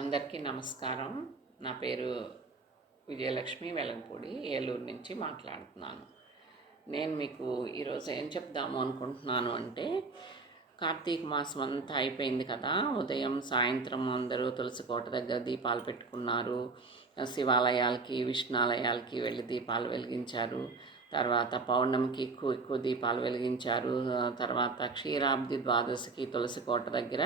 అందరికీ నమస్కారం. నా పేరు విజయలక్ష్మి వెలంపూడి, ఏలూరు నుంచి మాట్లాడుతున్నాను. నేను మీకు ఈరోజు ఏం చెప్దాము అనుకుంటున్నాను అంటే, కార్తీక మాసం అంతా అయిపోయింది కదా. ఉదయం సాయంత్రం అందరూ తులసి కోట దగ్గర దీపాలు పెట్టుకున్నారు. శివాలయాలకి విష్ణాలయాలకి వెళ్ళి దీపాలు వెలిగించారు. తర్వాత పౌర్ణమికి ఎక్కువ ఎక్కువ దీపాలు వెలిగించారు. తర్వాత క్షీరాబ్ది ద్వాదశికి తులసి కోట దగ్గర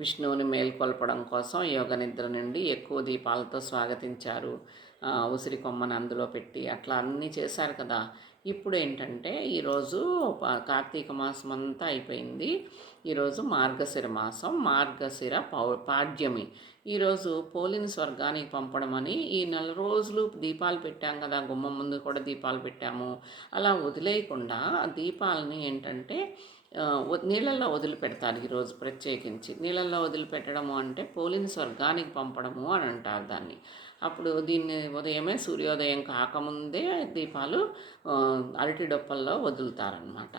విష్ణువుని మేల్కొల్పడం కోసం యోగ నిద్ర నుండి ఎక్కువ దీపాలతో స్వాగతించారు. ఉసిరి కొమ్మను అందులో పెట్టి అట్లా అన్నీ చేశారు కదా. ఇప్పుడు ఏంటంటే ఈరోజు కార్తీక మాసం అంతా అయిపోయింది. ఈరోజు మార్గశిర మాసం, మార్గశిర పాడ్యమి. ఈరోజు పోలిని స్వర్గానికి పంపడం అని ఈ నెల రోజులు దీపాలు పెట్టాం కదా, గుమ్మం ముందు కూడా దీపాలు పెట్టాము. అలా వదిలేయకుండా దీపాలని ఏంటంటే నీళ్ళల్లో వదిలిపెడతారు. ఈరోజు ప్రత్యేకించి నీళ్ళల్లో వదిలిపెట్టడము అంటే పోలిని స్వర్గానికి పంపడము అని అంటారు దాన్ని. అప్పుడు దీన్ని ఉదయమే సూర్యోదయం కాకముందే దీపాలు అరటి డొప్పల్లో వదులుతారనమాట.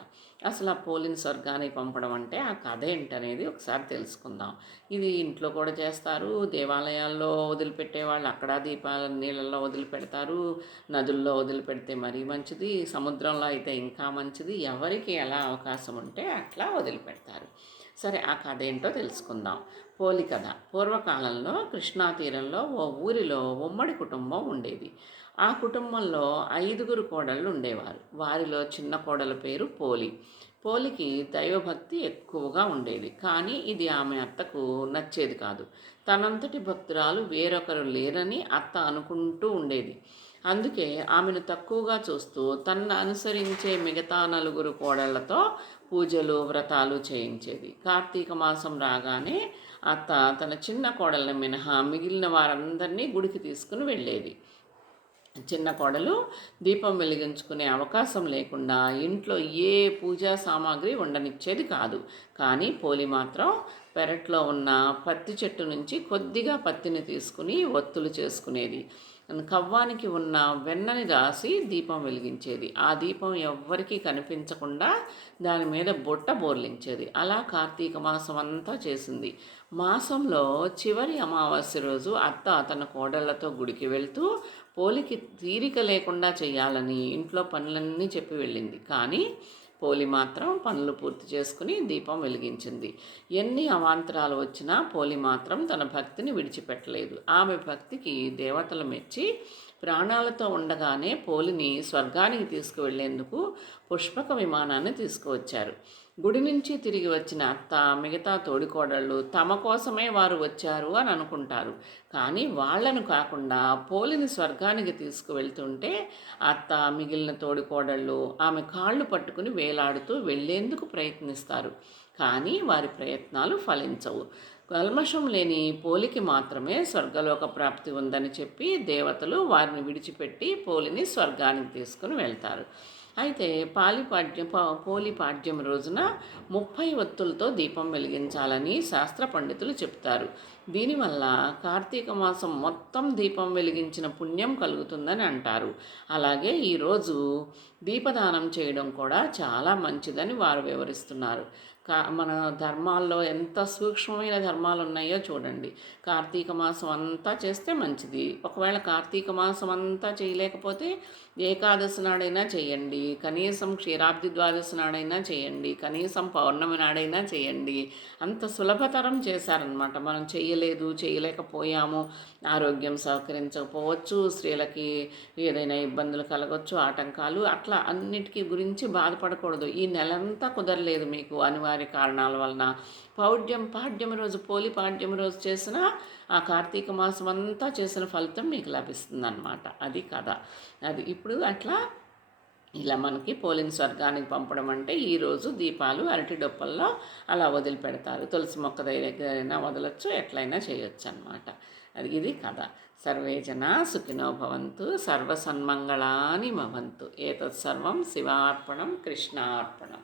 అసలు ఆ పోలిని స్వర్గానికి పంపడం అంటే ఆ కథ ఏంటనేది ఒకసారి తెలుసుకుందాం. ఇది ఇంట్లో కూడా చేస్తారు. దేవాలయాల్లో వదిలిపెట్టే వాళ్ళు అక్కడ దీపాల నీళ్ళల్లో వదిలిపెడతారు. నదుల్లో వదిలిపెడితే మరీ మంచిది, సముద్రంలో అయితే ఇంకా మంచిది. ఎవరికి ఎలా అవకాశం ఉంటే అట్లా వదిలిపెడతారు. సరే, ఆ కథ ఏంటో తెలుసుకుందాం. పోలి కథ. పూర్వకాలంలో కృష్ణా తీరంలో ఓ ఊరిలో ఉమ్మడి కుటుంబం ఉండేది. ఆ కుటుంబంలో 5 కోడళ్ళు ఉండేవారు. వారిలో చిన్న కోడల పేరు పోలి. పోలికి దైవభక్తి ఎక్కువగా ఉండేది, కానీ ఇది ఆమె అత్తకు నచ్చేది కాదు. తనంతటి భక్తురాలు వేరొకరు లేరని అత్త అనుకుంటూ ఉండేది. అందుకే ఆమెను తక్కువగా చూస్తూ తనను అనుసరించే మిగతా 4 కోడళ్లతో పూజలు వ్రతాలు చేయించేది. కార్తీక మాసం రాగానే అత్త తన చిన్న కోడళ్ళ మినహా మిగిలిన వారందరినీ గుడికి తీసుకుని వెళ్ళేది. చిన్న కోడలు దీపం వెలిగించుకునే అవకాశం లేకుండా ఇంట్లో ఏ పూజా సామాగ్రి ఉండనిచ్చేది కాదు. కానీ పోలి మాత్రం పెరట్లో ఉన్న పత్తి చెట్టు నుంచి కొద్దిగా పత్తిని తీసుకుని ఒత్తులు చేసుకునేది. కవ్వానికి ఉన్న వెన్నని రాసి దీపం వెలిగించేది. ఆ దీపం ఎవ్వరికీ కనిపించకుండా దాని మీద బొట్ట బోర్లించేది. అలా కార్తీక మాసం అంతా చేసింది. మాసంలో చివరి అమావాస్య రోజు అత్త తన కోడళ్లతో గుడికి వెళ్తూ పోలికి తీరిక లేకుండా చేయాలని ఇంట్లో పనులన్నీ చెప్పి వెళ్ళింది. కానీ పోలి మాత్రం పనులు పూర్తి చేసుకుని దీపం వెలిగించింది. ఎన్ని అవాంతరాలు వచ్చినా పోలి మాత్రం తన భక్తిని విడిచిపెట్టలేదు. ఆమె భక్తికి దేవతలు మెచ్చి ప్రాణాలతో ఉండగానే పోలిని స్వర్గానికి తీసుకువెళ్లేందుకు పుష్పక విమానాన్ని తీసుకువచ్చారు. గుడి నుంచి తిరిగి వచ్చిన అత్త మిగతా తోడికోడళ్ళు తమ కోసమే వారు వచ్చారు అని అనుకుంటారు. కానీ వాళ్లను కాకుండా పోలిని స్వర్గానికి తీసుకువెళ్తుంటే అత్త మిగిలిన తోడికోడళ్ళు ఆమె కాళ్ళు పట్టుకుని వేలాడుతూ వెళ్లేందుకు ప్రయత్నిస్తారు. కానీ వారి ప్రయత్నాలు ఫలించవు. కల్మషం లేని పోలికి మాత్రమే స్వర్గలోక ప్రాప్తి ఉందని చెప్పి దేవతలు వారిని విడిచిపెట్టి పోలిని స్వర్గానికి తీసుకుని వెళ్తారు. అయితే పోలి పాడ్యం రోజున 30 ఒత్తులతో దీపం వెలిగించాలని శాస్త్ర పండితులు చెప్తారు. దీనివల్ల కార్తీక మాసం మొత్తం దీపం వెలిగించిన పుణ్యం కలుగుతుందని అంటారు. అలాగే ఈరోజు దీపదానం చేయడం కూడా చాలా మంచిదని వారు వివరిస్తున్నారు. మన ధర్మాల్లో ఎంత సూక్ష్మమైన ధర్మాలు ఉన్నాయో చూడండి. కార్తీక మాసం అంతా చేస్తే మంచిది. ఒకవేళ కార్తీక మాసం అంతా చేయలేకపోతే ఏకాదశి నాడైనా చేయండి, కనీసం క్షీరాబ్ది ద్వాదశి నాడైనా చేయండి, కనీసం పౌర్ణమి నాడైనా చేయండి. అంత సులభతరం చేశారనమాట. మనం చేయలేకపోయాము, ఆరోగ్యం సహకరించకపోవచ్చు, స్త్రీలకి ఏదైనా ఇబ్బందులు కలగవచ్చు, ఆటంకాలు, అట్లా అన్నిటికీ గురించి బాధపడకూడదు. ఈ నెలంతా కుదరలేదు మీకు అనివార్య కారణాల వలన, పాడ్యం రోజు పోలి పాడ్యం రోజు చేసిన ఆ కార్తీక మాసం అంతా చేసిన ఫలితం మీకు లభిస్తుంది అన్నమాట. అది కథ. అది ఇప్పుడు అట్లా ఇలా మనకి పోలిని స్వర్గానికి పంపడం అంటే ఈరోజు దీపాలు అరటి డొప్పల్లో అలా వదిలిపెడతారు. తులసి మొక్క దగ్గరైనా వదలొచ్చు, ఎట్లయినా చేయొచ్చు అన్నమాట. ఇది కథ. సర్వే జనా సుఖినో భవంతు, సర్వసన్మంగళాని భవంతు. ఏతత్ సర్వం శివార్పణం, కృష్ణార్పణం.